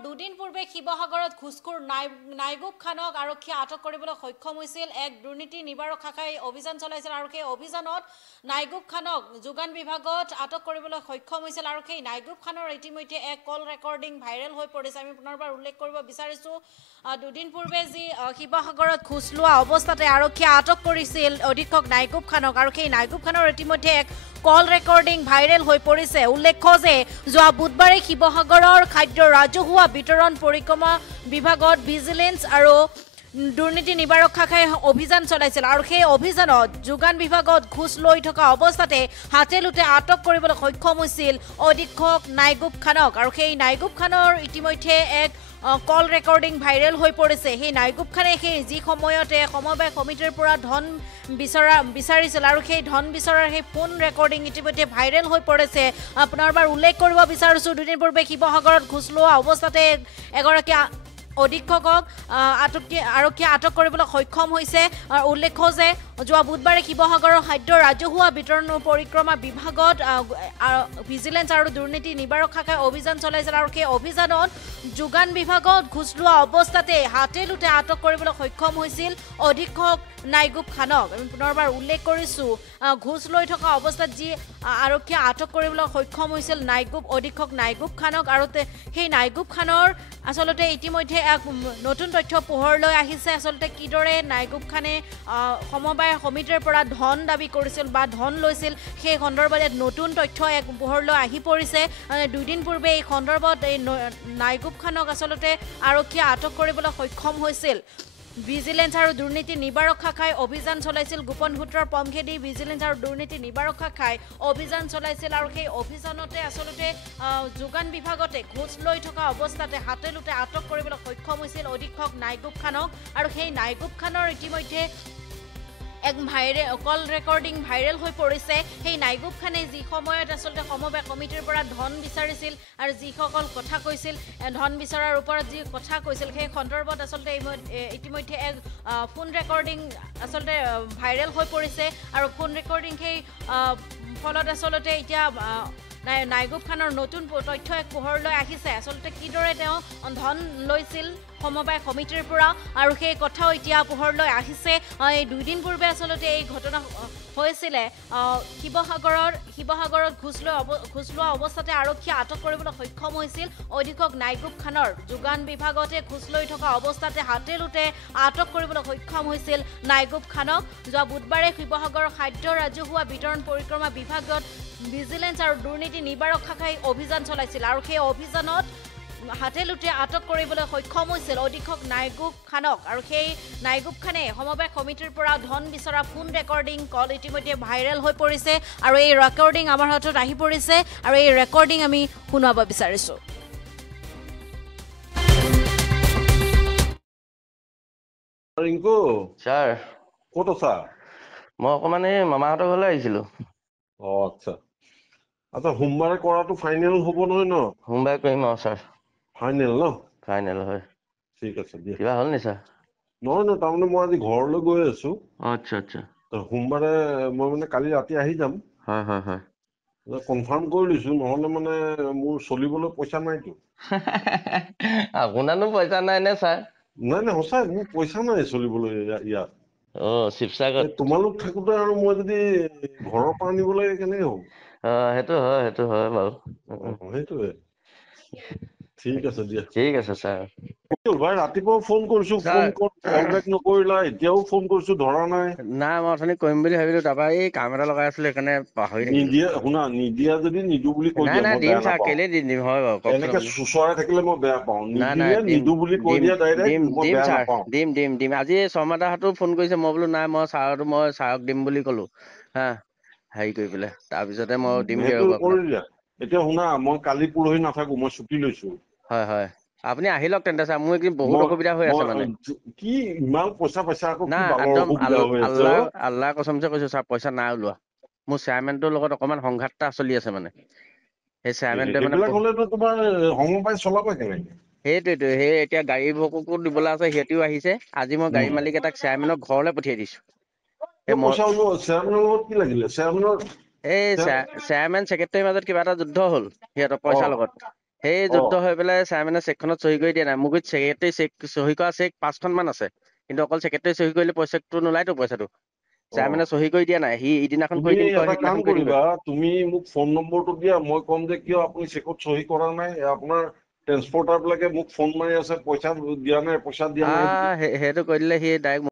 দুদিন পূৰ্বে শিৱসাগৰত ঘুছখোৰ নাইগুব খানক আৰক্ষীয়ে আটক কৰিবলৈ সক্ষম হৈছিল। এক দুৰ্নীতি নিবাৰক শাখাই অভিযান চলাইছিল আৰু সেই অভিযানত নাইগুব খানক যোগান বিভাগত আটক কৰিবলৈ সক্ষম হৈছিল আৰু সেই নাইগুব খানৰ ইতিমধ্যে এক কল ৰেকৰ্ডিং ভাইৰেল হৈ পৰিছে। আমি পুনৰবাৰ উল্লেখ কৰিব বিচাৰিছোঁ, দুদিন পূৰ্বে যি শিৱসাগৰত ঘুছ লোৱা অৱস্থাতে আৰক্ষীয়ে আটক কৰিছিল অধীক্ষক নাইগুব খানক আৰু সেই নাইগুব খানৰ ইতিমধ্যে এক কল ৰেকৰ্ডিং ভাইৰেল হৈ পৰিছে। উল্লেখ্য যে যোৱা বুধবাৰে শিৱসাগৰৰ খাদ্য ৰাজহুৱা বিতৰণ পৰিক্ৰমা বিভাগত ভিজিলেন্স আৰু দুৰ্নীতি নিবাৰক শাখাই অভিযান চলাইছিল আৰু সেই অভিযানত যোগান বিভাগত ঘুছ লৈ থকা অৱস্থাতে হাতে লোটে আটক কৰিবলৈ সক্ষম হৈছিল অধীক্ষক নাইগুব খানক আৰু সেই নাইগুব খানৰ ইতিমধ্যে এক কল ৰেকৰ্ডিং ভাইৰেল হৈ পৰিছে। সেই নাইগুব খানে সেই যি সময়তে সমবায় সমিতিৰ পৰা ধন বিচাৰিছিল আৰু সেই ধন বিচৰাৰ সেই ফোন ৰেকৰ্ডিং ইতিমধ্যে ভাইৰেল হৈ পৰিছে। পুনৰবাৰ উল্লেখ কৰিব বিচাৰিছোঁ, দুদিন পূৰ্বে শিৱসাগৰত ঘুছ লোৱা অৱস্থাতে এগৰাকী অধীক্ষকক আৰক্ষীয়ে আটক কৰিবলৈ সক্ষম হৈছে। উল্লেখ্য যে যোৱা বুধবাৰে শিৱসাগৰৰ খাদ্য ৰাজহুৱা বিতৰণ পৰিক্ৰমা বিভাগত ভিজিলেন্স আৰু দুৰ্নীতি নিবাৰক শাখাই অভিযান চলাইছিল আৰু সেই অভিযানত যোগান বিভাগত ঘুছ লোৱা অৱস্থাতে হাতে লোটে আটক কৰিবলৈ সক্ষম হৈছিল অধীক্ষক নাইগুব খানক। আমি পুনৰবাৰ উল্লেখ কৰিছোঁ, ঘুছ লৈ থকা অৱস্থাত যি আৰক্ষীয়ে আটক কৰিবলৈ সক্ষম হৈছিল অধীক্ষক নাইগুব খানক আৰু সেই নাইগুব খানৰ আচলতে ইতিমধ্যে এক নতুন তথ্য পোহৰলৈ আহিছে। আচলতে কিদৰে নাইগুব খানে সমবায় সমিতিৰ পৰা ধন দাবী কৰিছিল বা ধন লৈছিল সেই সন্দৰ্ভত এক নতুন তথ্য এক পোহৰলৈ আহি পৰিছে। দুদিন পূৰ্বে এই সন্দৰ্ভত এই নাইগুব খানক আচলতে আৰক্ষীয়ে আটক কৰিবলৈ সক্ষম হৈছিল। ভিজিলেন্স আৰু দুৰ্নীতি নিবাৰক শাখাই অভিযান চলাইছিল। গোপন সূত্ৰৰ পমখেদি ভিজিলেন্স আৰু দুৰ্নীতি নিবাৰক শাখাই অভিযান চলাইছিল আৰু সেই অভিযানতে আচলতে যোগান বিভাগতে ঘুছ লৈ থকা অৱস্থাতে হাতে লোটে আটক কৰিবলৈ সক্ষম হৈছিল অধীক্ষক নাইগুব খানক আৰু সেই নাইগুব খানৰ ইতিমধ্যে এক কল ৰেকৰ্ডিং ভাইৰেল হৈ পৰিছে। সেই নাইগুব খানে যি সময়ত আচলতে সমবায় সমিতিৰ পৰা ধন বিচাৰিছিল আৰু যিসকল কথা কৈছিল ধন বিচৰাৰ ওপৰত যি কথা কৈছিল সেই সন্দৰ্ভত আচলতে ইতিমধ্যে এক ফোন ৰেকৰ্ডিং আচলতে ভাইৰেল হৈ পৰিছে আৰু ফোন ৰেকৰ্ডিং সেই ফলত আচলতে এতিয়া নাইগুব খানৰ নতুন তথ্য এক পোহৰলৈ আহিছে। আচলতে কিদৰে তেওঁ ধন লৈছিল সমবায় সমিতিৰ পৰা আৰু সেই কথাও এতিয়া পোহৰলৈ আহিছে। এই দুদিন পূৰ্বে আচলতে এই ঘটনা হৈছিলে শিৱসাগৰত ঘুছ লোৱা অৱস্থাতে আৰক্ষীয়ে আটক কৰিবলৈ সক্ষম হৈছিল অধীক্ষক নাইগুব খানৰ। যোগান বিভাগতে ঘুছ লৈ থকা অৱস্থাতে হাতে লোটে আটক কৰিবলৈ সক্ষম হৈছিল নাইগুব খানক। যোৱা বুধবাৰে শিৱসাগৰৰ খাদ্য ৰাজহুৱা বিতৰণ পৰিক্ৰমা বিভাগত ভিজিলেন্স আৰু দুৰ্নীতি নিবাৰক শাখাই অভিযান চলাইছিল আৰু সেই অভিযানত হাতে লোটে আটক কৰিবলৈ সক্ষম হৈছিল অধীক্ষক নাইগুব খানক আৰু সেই নাইগুব খানে সমবায় সমিতিৰ পৰা ধন বিচৰা ফোন ৰেকৰ্ডিং কল ইতিমধ্যে ভাইৰেল হৈ পৰিছে আৰু এই ৰেকৰ্ডিং আমাৰ হাতত আহি পৰিছে আৰু এই ৰেকৰ্ডিং আমি শুনাব বিচাৰিছোঁ। ৰিংকু স্যাৰ ক'ত আছা? মই অকণমান এই মামাহঁতৰ ঘৰলৈ আহিছিলোঁ। আচ্ছা আচ্ছা, সোমবাৰে কৰাটো ফাইনেল হ'ব নহয় ন? সোমবাৰে কৰিম আৰু ছাৰ। ফাইনেল ন? ফাইনেল হয়। ঠিক আছে দিয়া। কিবা হ'ল নি ছাৰ? নহয় তাৰমানে মই আজি ঘৰলৈ গৈ আছো। আচ্ছা আচ্ছা। সোমবাৰে মই মানে কালি ৰাতি আহি যাম। হয় হয় হয়। কনফাৰ্ম কৰি লৈছো, নহ'লে মানে মোৰ চলিবলৈ পইচা নাইতো। আপোনাৰনো পইচা নাই নে ছাৰ? নাই সঁচাই মোৰ পইচা নাই চলিবলৈ ইয়াত। শিৱসাগৰত তোমালোক থাকোতে আৰু মই যদি ঘৰৰ পৰা আনিবলৈ কেনেকে হ'ব? সেইটো হয় বাৰু। সেইটোৱে। ঠিক আছে দিয়া। ঠিক আছে ছাৰ। ভাই ৰাতিপুৱা ফোন কৰিছো, ফোন কল বেক নকৰিলা, এতিয়াও ফোন কৰিছো ধৰা নাই। নাই মই অথনি কৰিম বুলি ভাবিলো, তাৰপৰা এই কাম এটা লগাই আছিলো সেইকাৰণে পাহৰি থাকিলো। শুনা, নিদিয়া যদি নিদো বুলি কৈ দিয়া, মই দিম বেয়া ছাৰ, নাপাওঁ। কেলে দিম হয় বাৰু, এনেকে চুচৰাই থাকিলে মই বেয়া পাওঁ। নাই নিদিলে নিদো বুলি কৈ দিয়া ডাইৰেক্ট, মই বেয়া ছাৰ, নাপাওঁ। দিম আজি শৰ্মাদাহঁতো ফোন কৰিছে, মই বোলো নাই মই ছাৰক দিম বুলি ক'লো হা, হেৰি কৰি পেলাই তাৰপিছতে মই দিমগে সেইটো ৰ'ব কৰি আপোনাক। দিয়া। এতিয়া শুনা, মই কালি পৰহি নাথাকো, মই ছুটি লৈছো। হয় আপুনি আহি লওক তেন্তে ছাৰ, মোৰ একদিন বহুত অসুবিধা হৈ আছে মানে। কি ইমান পইচা পাইছা আকৌ, কি নাই বালৰ একদম অসুবিধা হৈ আছে? আল্লাহ কসমছে কৈছো ছাৰ, পইচা নাই ওলোৱা। মোৰ চেয়াৰমেনটোৰ লগত অকণমান সংঘাত এটা চলি আছে মানে। সেই চেয়াৰমেনটোৱে মানে সেইবিলাক হলেতো তোমাৰ সমবায় চলাবা কেনেকে? সেইটোৱেতো, এতিয়া গাড়ী ভকো দিবলৈ আছে, সিহঁতিও আহিছে। আজি মই গাড়ী মালিক এটাক চেয়াৰমেনক ঘৰলৈ পঠিয়াই দিছো। পইচা ওলোৱা চেয়াৰমেনৰ লগত কি লাগিলে? চেয়াৰমেন ছেক্ৰেটাৰীৰ মাজত কিবা এটা যুদ্ধ হ'ল সিহঁতৰ পইচাৰ লগত। সেই যুদ্ধ হৈ পেলাই চেয়াৰমেনে চেকখনত চহী কৰি দিয়া নাই। মোৰ গুৰিত ছেক্ৰেটাৰী চেক চহী কৰা চেক 5খন মান আছে, কিন্তু অকল ছেক্ৰেটাৰী চহী কৰিলে পইচাটো নোলায়তো পইচাটো। চেয়াৰমেনে চহী কৰি দিয়া নাই, সি ইদিনাখন তুমি কৰি দিম কয় এটা কাম সেইদিনাখন কৰি দিম কৰিবা, তুমি মোক ফোন নম্বৰটো দিয়া, মই ক'ম যে কিয় আপুনি চেকত চহী কৰা নাই, আপোনাৰ ট্ৰেন্সপৰ্টাৰ বিলাকে মোক ফোন মাৰি আছে পইচা দিয়া নাই বুলি। সেইটো কৰি দিলে সি ডাইৰেক্ট